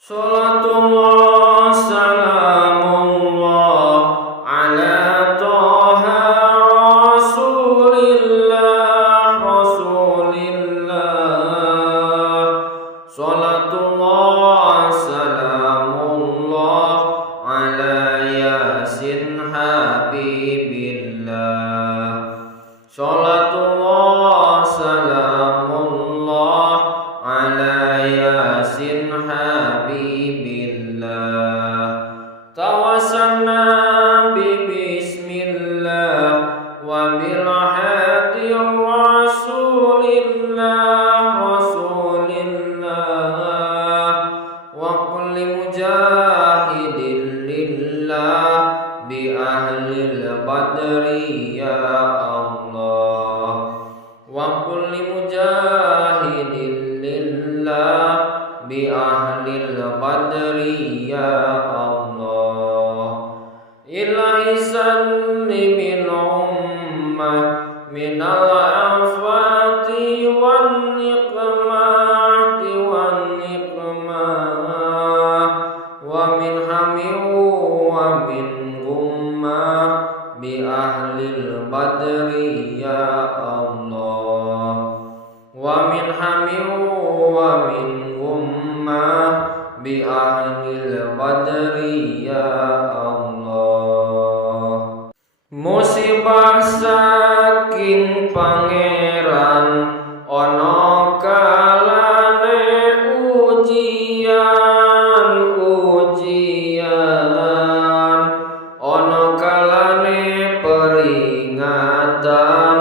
Salatullah salamullah ala toha rasulillah. Salatullah salamullah ala yasin habibillah. Salatullah salamullah ala yasin habibillah. Tawassalna bismillah wa bil hadi rasulillah wa kulli mujahidin lillah bi ahlil badri ya Allah. Wa kulli mujahidin lillah bi ahlil badri ya Allah. Ilahi salli min ummah minal afati wan niqmati wa min hami wa min gummah bi ahlil badri ya Allah. Wa min hami wa min gummah bi ahlil badri ya Allah. Musibah saking pangeran ono kalane ujian ono kalane peringatan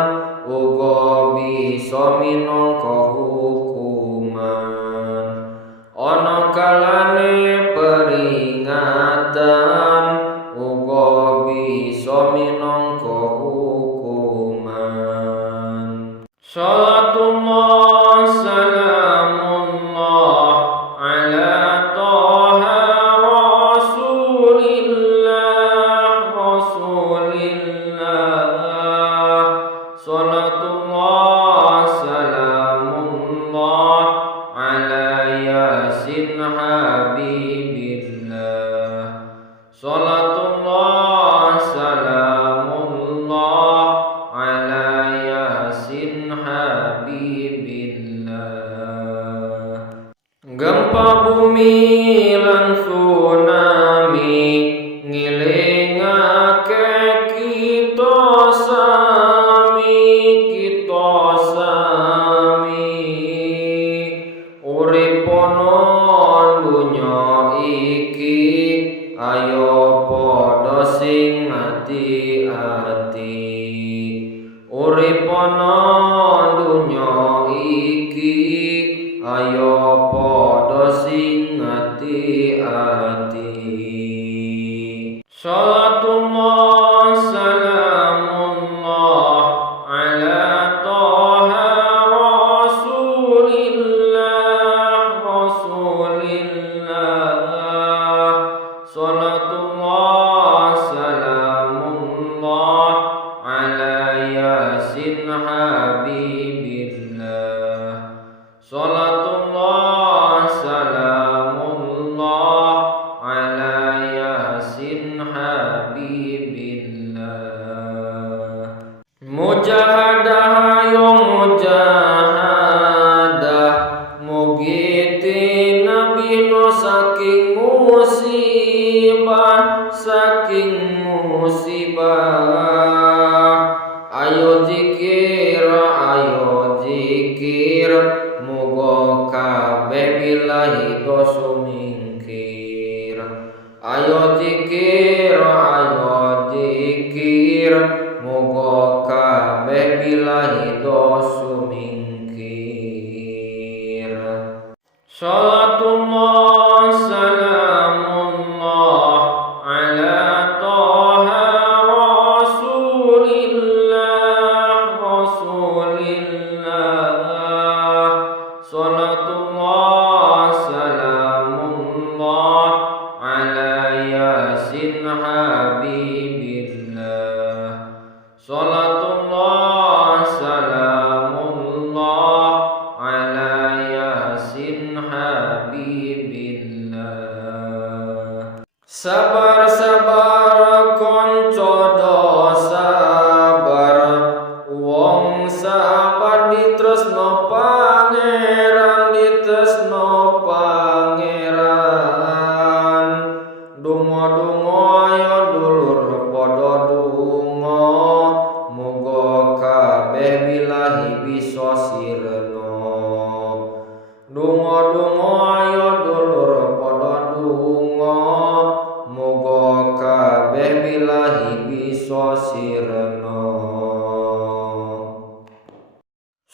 uga bisa minangka hukuman. Ono kalane peringatan uga bisa minangka hukuman. Salatullah salamullah ala toha rasulillah. Salatullah salamullah ala yasin habibillah. Salatullah salamullah ala yasin habibillah. Gempa bumi lan tsunami ngilingake kita sami urip ana dunya iki ayo padha sing ati-ati. Urip ana dunya iki ayo padha sing ati-ati. Salatullah salamullah ala toha rasulillah. Salatullah salamullah ala yasin habibillah. Salatullah salamullah ala yasin habibillah. Mujahadah yo mujahadah mugiti nabi no saking musibah. Ayo zikir muga kabeh billahi sumingkir. Ayo zikir muga kabeh billahi sumingkir. Salatullah salamullah ala toha rasulillah. Salatullah salamullah ala yasin habibillah. Salatullah salamullah ala yasin habibillah. Sabar konco do sabar, wong sabar ditresno pangeran, ditresno pangeran. Donga-donga ayo dulur padha donga, muga kabeh bilahi bisa sirna. Donga-donga ayo dulur padha donga, muga kabeh bilahi bisa sirna.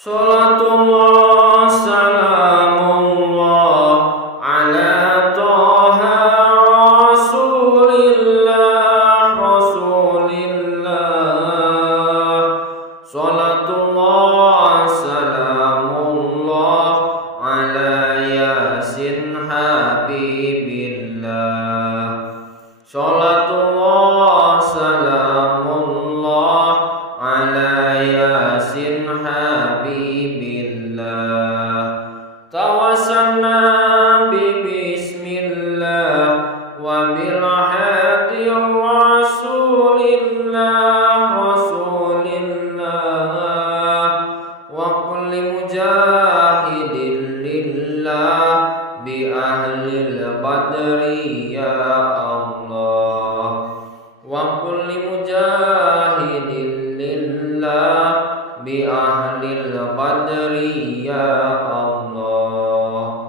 Salatullah salamullah ala Toha Rasulillah, Rasulillah. Salatullah salamullah ala Yasin Habibillah. Salatullah salamullah ala Yasin Habibillah. Tawassalna bismillah wa bil hadi Rasulillah, Rasulillah. Wa kulli mujahidin lillah bi ahlil badri ya Allah. Wa kulli mujahidin lillah bi ahlil badri ya Allah.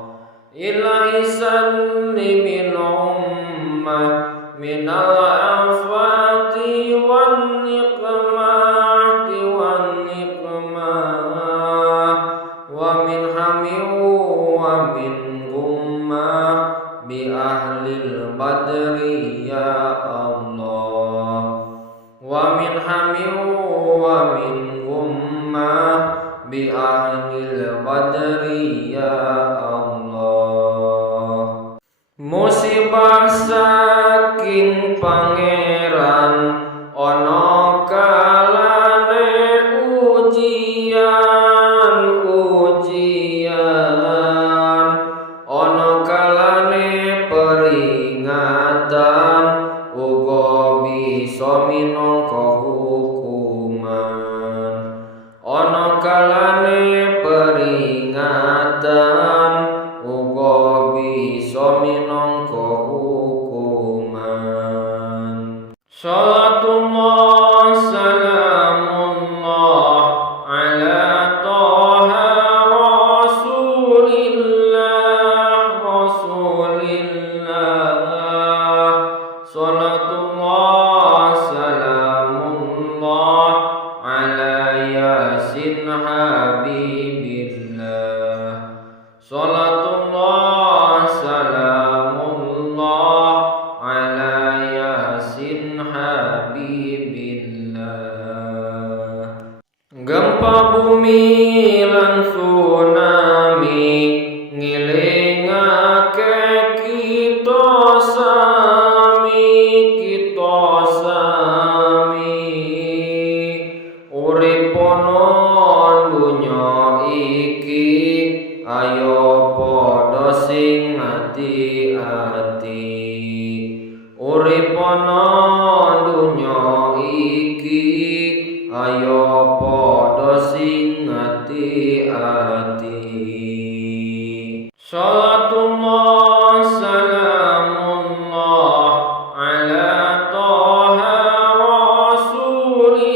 Ilahi salli min ummah minal afati wan niqmati wan niqmah, wa min hami wa min gummah bi ahlil badri ya Allah. Wa min hami wa min gummah bi ahlil badri ya Allah. Musibah saking pangeran, ono kalane ujian, ujian. Ono kalane peringatan, uga bisa minangka hukuman. Ono kalane peringatan, uga bisa minangka hukuman. Salatullah salamullah ala Toha Rasulillah, Rasulillah. Salatullah salamullah ala Yasin Habibillah. Salatullah salamullah ala Yasin Habibillah. Gempa bumi lan tsunami ngilingake kita sami, kita sami. Urip ana dunya iki ayo padha sing ati-ati. Urip ana dunya iki ayo padha sing ati-ati. Salatullah salamullah ala Toha Rasulillah,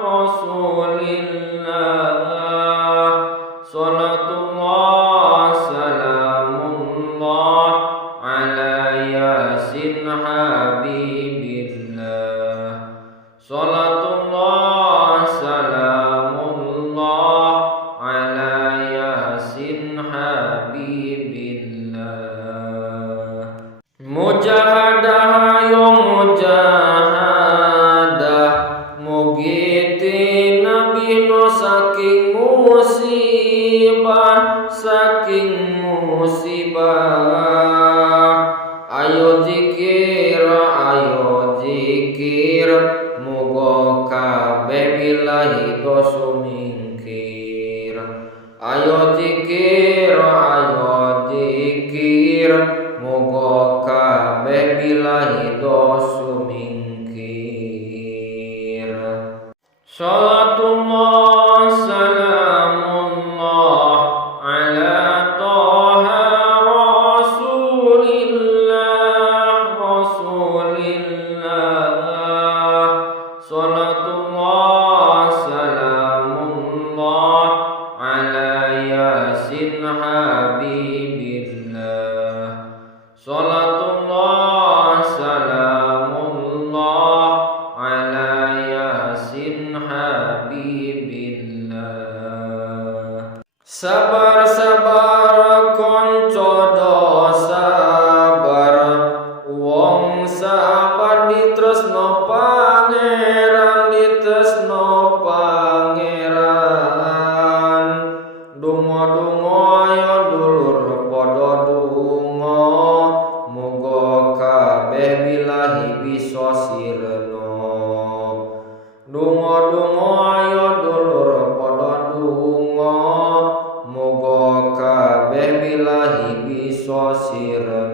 Rasulillah. Salatullah salamullah ala Yasin Habibillah. Salatullah salamullah ala Yasin Habibillah. Mujahadah yo mujahadah, mugiti nabi no saking musibah, saking musibah. Ayo zikir, ayo zikir, muga kabeh bilahi dosa mingkir. Ayo zikir, muga kabeh habibillah. Salatullah salamullah ala yasin habibillah. Sabar-sabar konco do sabar, wong sabar ditresno pangeran, ditresno pangeran. Donga-donga ayo dulur padha donga, muga kabeh bilahi bisa sirna. Donga-donga ayo dulur padha donga, muga kabeh bilahi bisa sirna.